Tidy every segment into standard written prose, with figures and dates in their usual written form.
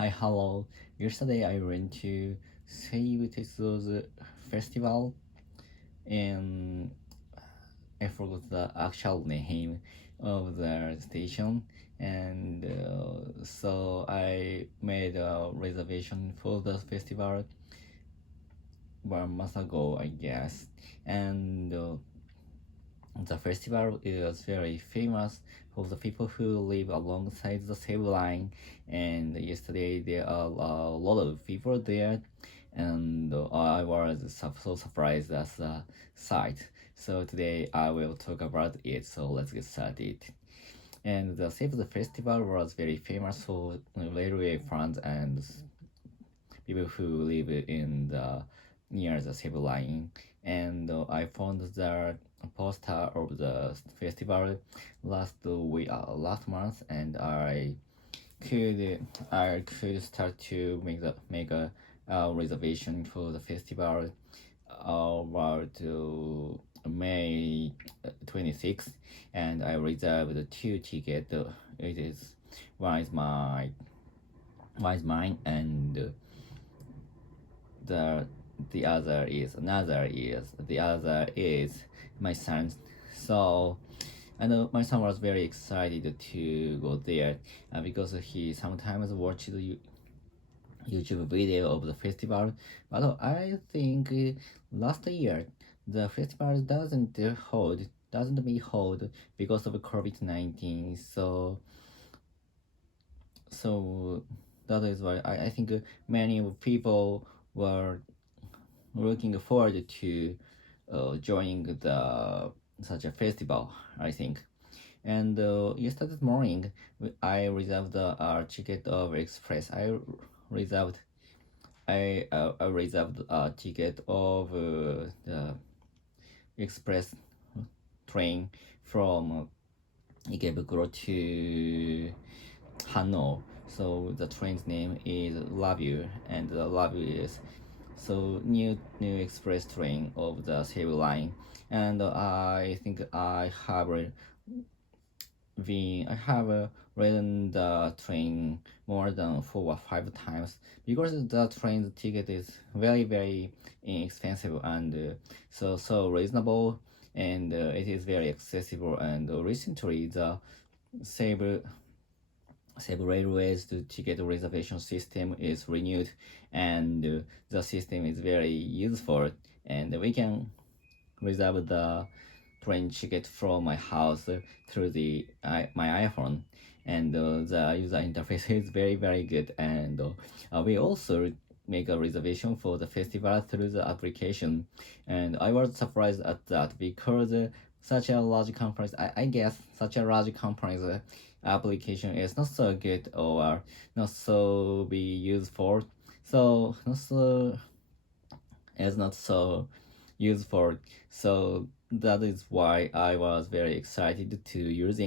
Hi, hello. Yesterday I went to Seibu festival and I forgot the actual name of the station, and so I made a reservation for the festival 1 month ago, I guess. And the festival is very famous for the people who live alongside the Seibu line. And yesterday there are a lot of people there, and I was so surprised at the sight. So today I will talk about it. So let's get started. And the Seibu festival was very famous for railway fans and people who live in the near the Seibu line. And I found the poster of the festival last month, and I could start to make a reservation for the festival about May 26th, and I reserved two tickets. It is one is mine, and the the other is my son's. So and my son was very excited to go there because he sometimes watches the YouTube video of the festival. But I think last year the festival doesn't be held because of COVID-19. So that is why I think many people were looking forward to joining the such a festival, I think. And yesterday morning, I reserved a ticket of express. Reserved I reserved a ticket of the express train from Ikebukuro to Hanno. So the train's name is Love You, and the Love You is so new express train of the Seibu line. And I think I have ridden the train more than 4 or 5 times because the train ticket is very inexpensive and so reasonable, and it is very accessible. And recently the Seibu Railways the ticket reservation system is renewed, and the system is very useful, and we can reserve the train ticket from my house through my iPhone, and the user interface is very good. And we also make a reservation for the festival through the application, and I was surprised at that because such a large company, I guess such a large company's application is not so good or not so be useful, so not so useful. So that is why I was very excited to use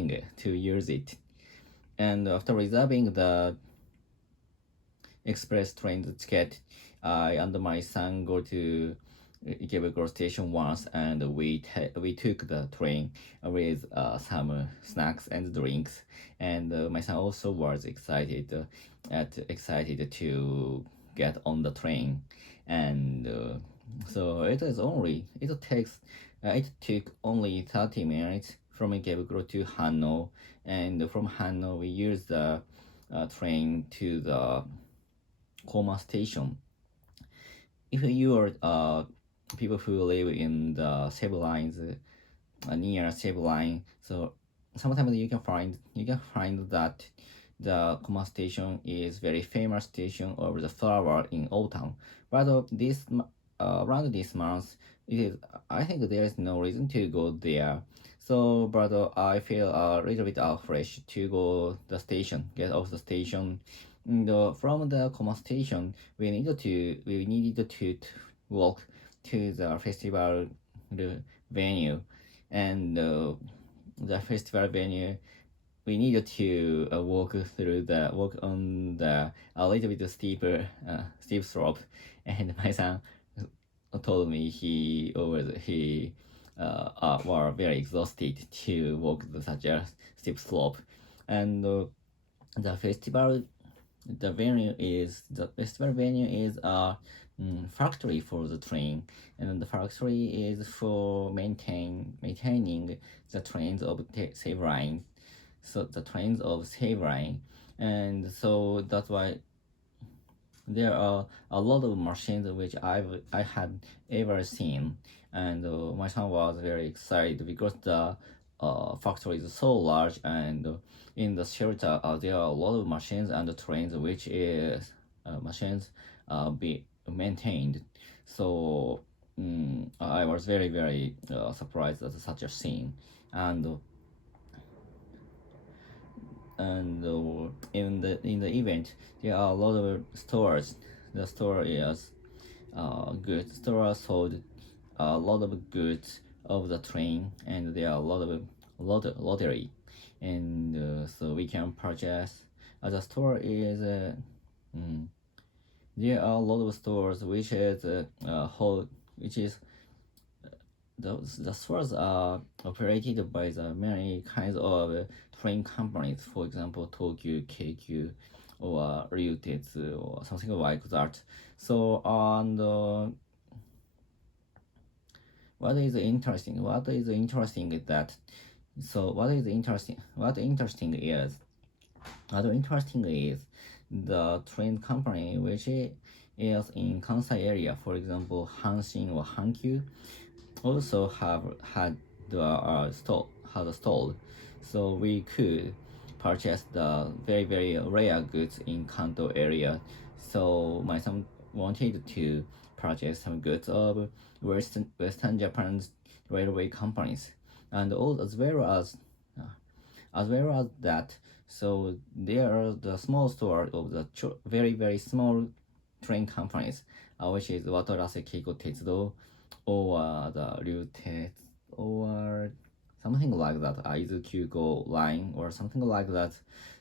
it. And after reserving the express train ticket, I and my son go to Ikebukuro station once, and we took the train with some snacks and drinks, and my son also was excited to get on the train. And so it took only 30 minutes from Ikebukuro to Hanno, and from Hanno we used the train to the Koma station. If you are people who live in the Seibu lines, near Seibu line, so sometimes you can find that the Koma station is very famous station of the flower in autumn. But around this month, it is I think there is no reason to go there. So, but I feel a little bit fresh to get off the station. And, from the Koma station, we needed to walk to the festival venue, and the festival venue we needed to walk on the a little bit steep slope, and my son told me he were very exhausted to walk such a steep slope. And the festival the venue is the festival venue is a factory for the train, and the factory is for maintaining the trains of Save Line, so the trains of Save Line, and so that's why there are a lot of machines which I had ever seen, and my son was very excited because the factory is so large, and in the shelter there are a lot of machines and trains which is machines be maintained. So I was very surprised at such a scene, and in the event there are a lot of stores. The store is good. Store sold a lot of goods of the train, and there are a lot of lottery, and so we can purchase. The store is mm, there are a lot of stores which is whole which is the stores are operated by the many kinds of train companies, for example, Tokyo, KQ, or Ryutetsu, or something like that. So, and what is interesting is that, so what interesting is the train company which is in Kansai area, for example, Hanshin or Hankyu, also have had the had a stall, so we could purchase the very rare goods in Kanto area. So my son wanted to purchase some goods of Western Japan's railway companies, and all as well as that. So there are the small store of the very small train companies, which is Watarase Keiko Tetsudo, or the Ryutetsu, or something like that, Aizu line, or something like that.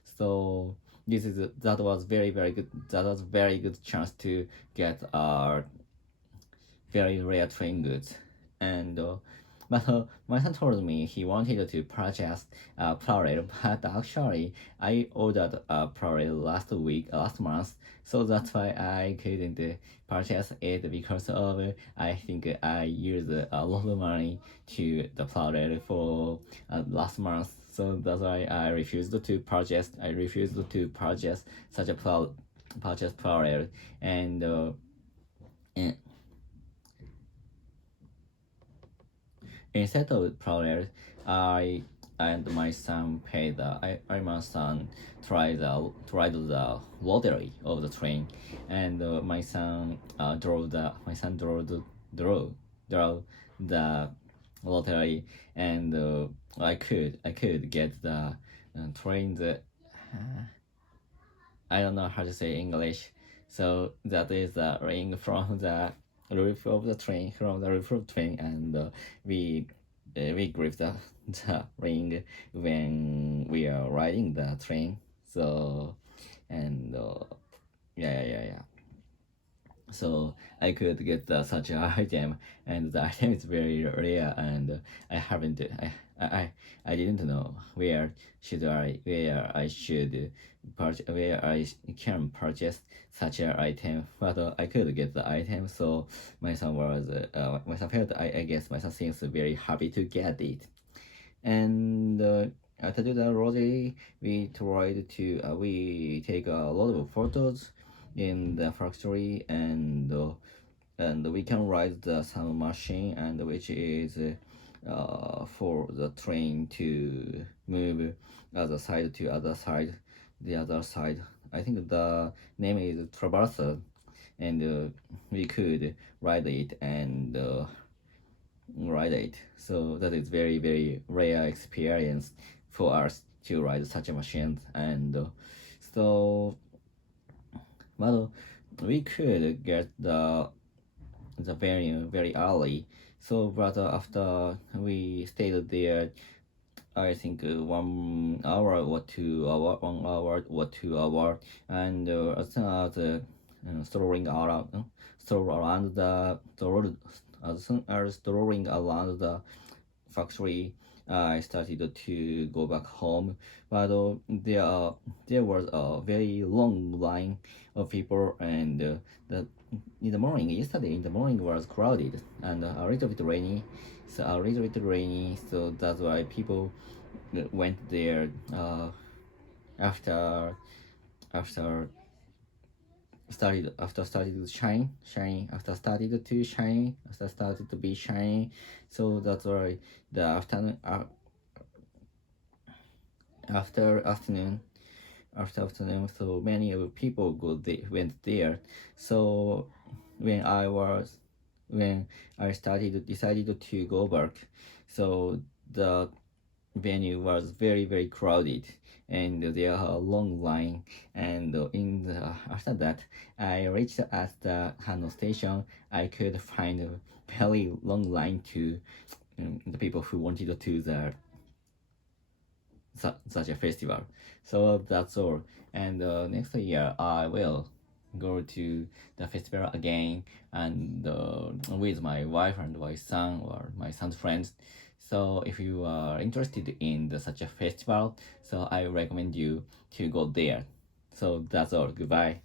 So that was very good. That was very good chance to get very rare train goods, and but my son told me he wanted to purchase parallel, but actually I ordered a parallel last month, so that's why I couldn't purchase it because of I think I used a lot of money to the parallel for last month, so that's why I refused to purchase. I refused to purchase such a purchase parallel, and. And instead of parallel, I and my son paid my son tried the lottery of the train, and my son drove the lottery, and I could get the train the I don't know how to say English. So that is the ring from the roof of the train, and we grip the ring when we are riding the train. So, and yeah. So I could get such an item, and the item is very rare, and I haven't I didn't know where I should where I can purchase such an item, but I could get the item. So my son felt, I guess my son seems very happy to get it. And after the rosary, we tried to we take a lot of photos in the factory, and we can ride the some machine, and which is for the train to move other side to other side, the other side. I think the name is Traverser, and we could ride it and ride it. So that is very rare experience for us to ride such a machine, and so well, we could get the venue very early. So, but after we stayed there, I think 1 hour or 2 hour, 1 hour or 2 hour, and as soon as strolling around, as soon as strolling around the factory, I started to go back home, but there was a very long line of people, and the in the morning, yesterday in the morning was crowded and a little bit rainy, so that's why people went there after after started to started to be shiny, so that's why the after afternoon so many of people went there. So when I was when I started decided to go back, so the venue was very crowded, and there are a long line, and after that I reached at the Hano station. I could find a very long line to the people who wanted to the such a festival. So that's all. And next year I will go to the festival again, and with my wife and my son or my son's friends. So if you are interested in such a festival, so I recommend you to go there. So that's all. Goodbye.